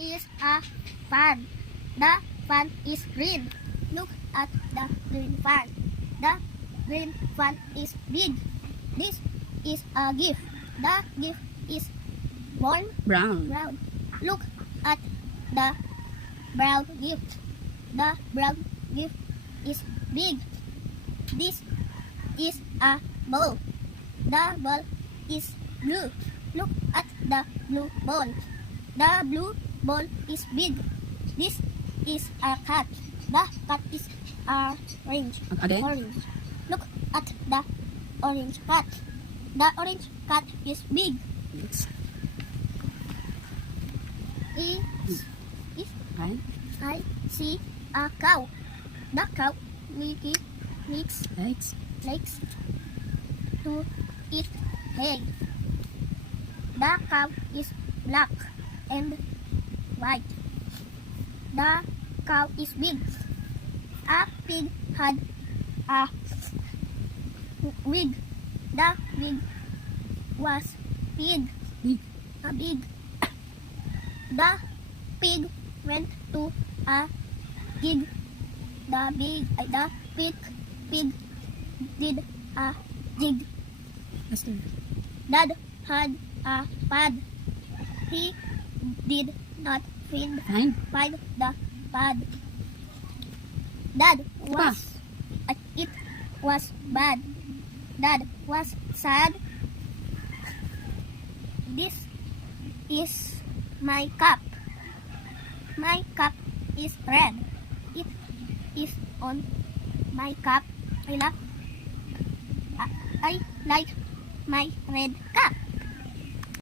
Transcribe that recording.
is a fan. The fan is green. Look at the green fan. The green fan is big. This is a gift. The gift is warm Brown. brown. Look at the brown gift. The brown gift is big. This is a ball. The ball is blue. Look at the blue ball. The blue ball is big. This is a cat. The cat is orange. Again? Orange. Look at the orange cat. The orange cat is big. Yes. Is is? I see a cow. The cow licking licks Legs. legs to eat hay. The cow is black and white. The cow is big. A pig had a wig. The wig was big. Big. A big. The pig went to a gig. The big, uh, the pig, pig did a jig. Dad had a pad. He did not find, Fine. find the pad. Dad was, uh, it was bad. Dad was sad. This is my cup. My cup is red. It is on my cup. I love. I, I like my red cup.